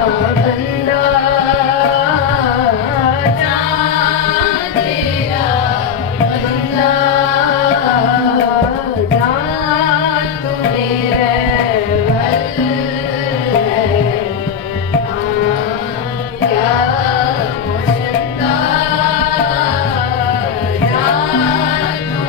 呃我